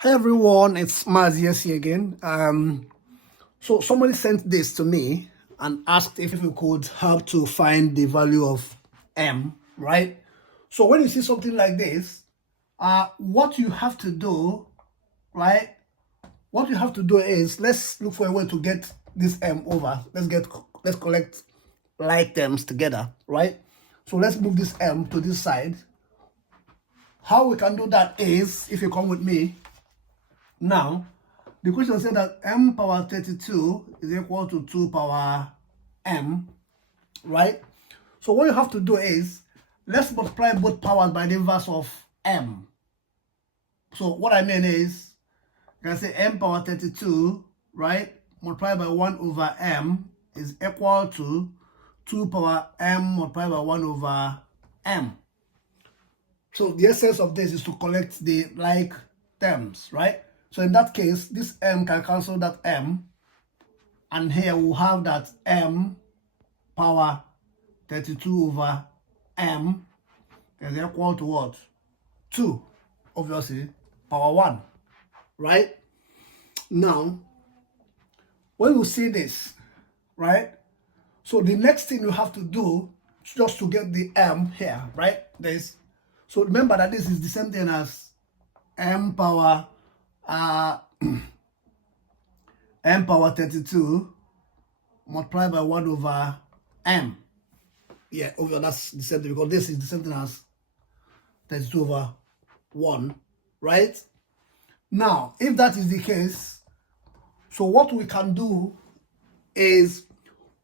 Hi everyone, it's Mazias here again. So somebody sent this to me and asked if we could help to find the value of m, right? So when you see something like this, what you have to do, right? What you have to do is let's look for a way to get this m over. Let's collect like terms together, right? So let's move this m to this side. How we can do that is, if you come with me. Now, the question said that m power 32 is equal to 2 power m, right? So what you have to do is, let's multiply both powers by the inverse of m. So what I mean is, you can say m power 32, right, multiplied by 1 over m is equal to 2 power m multiplied by 1 over m. So the essence of this is to collect the like terms, right? So in that case, this m can cancel that m, and here we'll have that m power 32 over m is equal to what? 2, obviously, power 1, right? Now, when you see this, right? So the next thing you have to do, just to get the m here, right? So remember that this is the same thing as m power m power 32 multiplied by 1 over m. Yeah, over that's the same thing, because this is the same thing as 32 over 1, right? Now, if that is the case, so what we can do is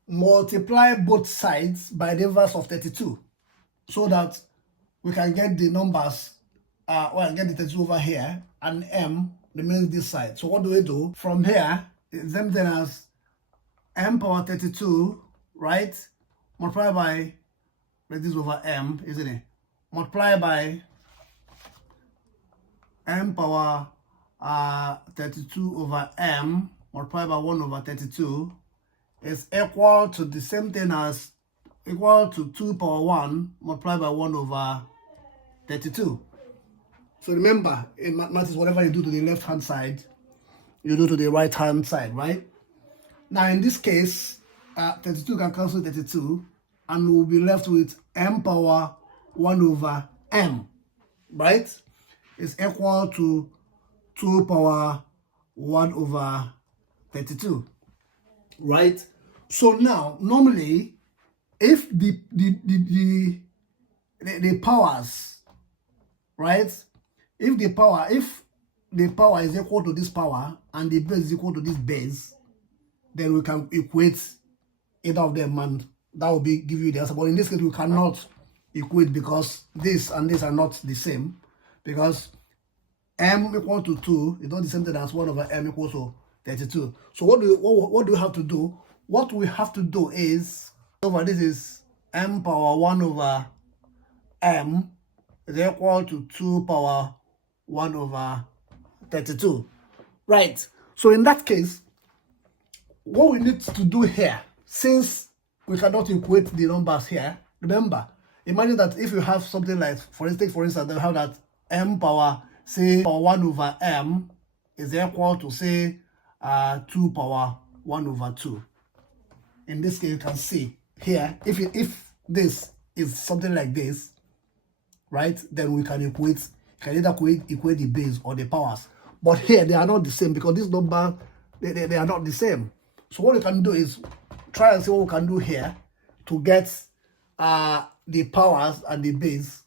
multiply both sides by the inverse of 32, so that we can get the numbers, get the 32 over here, and m remains this side. So what do we do? From here, it's the same thing as m power 32, right, multiplied by, this over m, isn't it? Multiply by m power 32 over m multiplied by 1 over 32 is equal to the same thing as, equal to 2 power 1 multiplied by 1 over 32. So remember, in mathematics, whatever you do to the left-hand side, you do to the right-hand side, right? Now, in this case, 32 can cancel 32, and we'll be left with m power 1 over m, right? Is equal to 2 power 1 over 32, right? So now, normally, if the powers, right? If the power is equal to this power and the base is equal to this base, then we can equate either of them, and that will give you the answer. But in this case, we cannot equate, because this and this are not the same, because m equal to 2 is not the same thing as 1 over m equals to 32. So what do we have to do? What we have to do is, over this is m power 1 over m is equal to 2 power 1 over 32, right? So in that case, what we need to do here, since we cannot equate the numbers here, remember, imagine that if you have something like, for instance, they have that m power, say, power 1 over m is equal to, say, 2 power 1 over 2. In this case, you can see here, if this is something like this, right, then we can either equate the base or the powers. But here, they are not the same, because this number, they are not the same. So what we can do is try and see what we can do here to get the powers and the base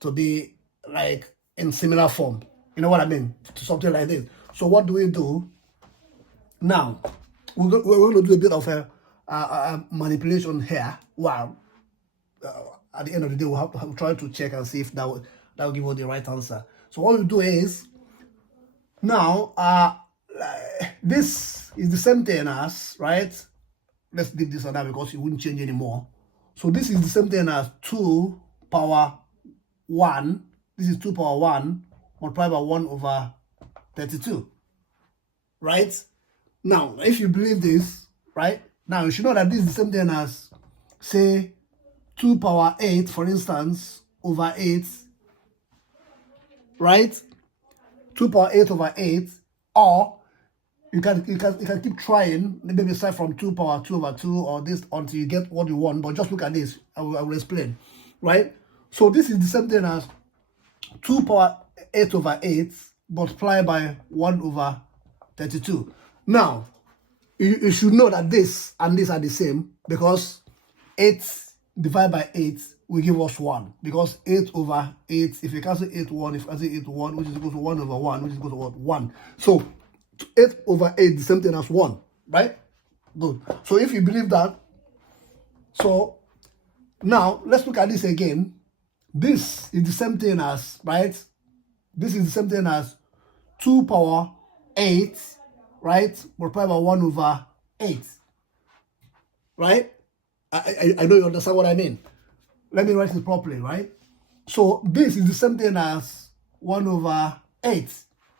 to be like in similar form. You know what I mean? Something like this. So what do we do? Now, we're going to do a bit of a manipulation here. Wow. At the end of the day, we'll have to try to check and see if that will give us the right answer. So what we do is, now, this is the same thing as, right? Let's leave this on that because it wouldn't change anymore. So this is the same thing as 2 power 1. This is 2 power 1 multiplied by 1 over 32, right? Now, if you believe this, right, now you should know that this is the same thing as, say, 2 power 8, for instance, over 8, right? 2 power 8 over 8, or you can keep trying, maybe start from 2 power 2 over 2 or this until you get what you want. But just look at this. I will explain, right? So this is the same thing as 2 power 8 over 8 multiplied by 1 over 32. Now, you should know that this and this are the same, because 8 divided by 8 will give us 1, because 8 over 8, if you cancel 8 1, if I say 8 1, which is equal to 1 over 1, which is equal to what? 1. So 8 over 8 the same thing as 1, right? Good. So if you believe that, so now let's look at this again. This is the same thing as, right? This is the same thing as 2 power 8, right? Multiplied by 1 over 8, right? I know you understand what I mean. Let me write it properly, right? So this is the same thing as 1 over 8.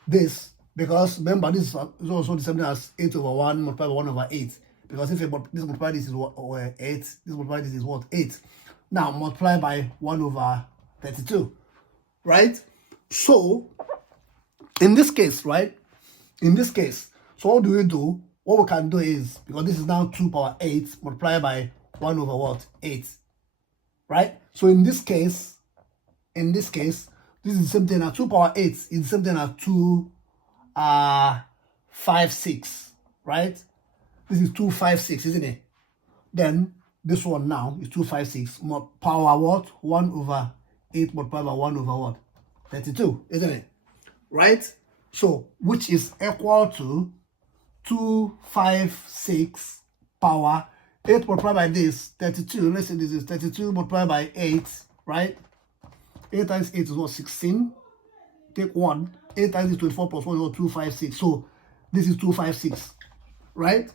This, because remember, this is also the same thing as 8 over 1 multiplied by 1 over 8. Because if this multiply this is what, 8, this multiply this is what? 8. Now multiply by 1 over 32, right? So in this case, right? In this case, so what do we do? What we can do is, because this is now 2 power 8 multiplied by 1 over what? 8, right? So in this case, this is the same thing as 2 power 8 is the same thing as 2 5 6, right? This is 2 5 6, isn't it? Then this one now is 2 5 6 more power what? 1 over 8 multiplied by 1 over what? 32, isn't it? Right? So which is equal to 2 5 6 power 8 multiplied by this 32. Let's say this is 32 multiplied by 8, right? 8 times 8 is what? 16. Take 1. 8 times 24 plus 1 is what? 2 5 6. So this is 2 5 6, right?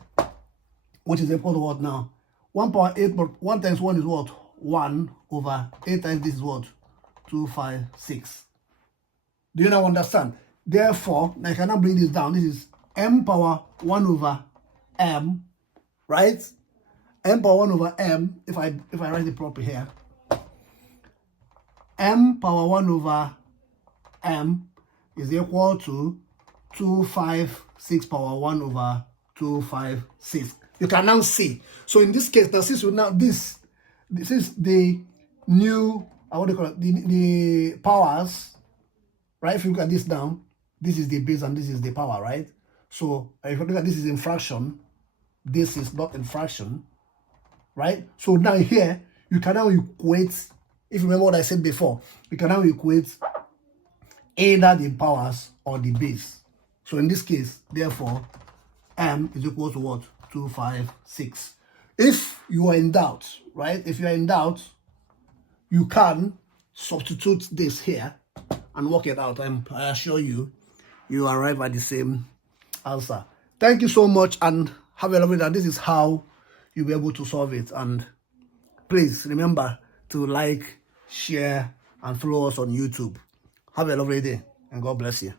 Which is equal to what now? 1 power 8, but 1 times 1 is what? 1 over 8 times this is what? 2 5 6. Do you now understand? Therefore, I can now bring this down. This is m power 1 over m, right? M power 1 over m, if I write it properly here, m power 1 over m is equal to 2 5 6 power 1 over 2 5 6. You can now see. So in this case, now since we now this is the new what do you call it? The powers, right? If you look at this now, this is the base and this is the power, right? So if you look at this is in fraction, this is not in fraction, right? So now here you can now equate. If you remember what I said before, you can now equate either the powers or the base. So in this case, therefore, m is equal to what? 2 5 6. If you are in doubt, right? If you are in doubt, you can substitute this here and work it out. I assure you, you arrive at the same answer. Thank you so much and have a lovely day. This is how you'll be able to solve it. And please remember to like, share, and follow us on YouTube. Have a lovely day and God bless you.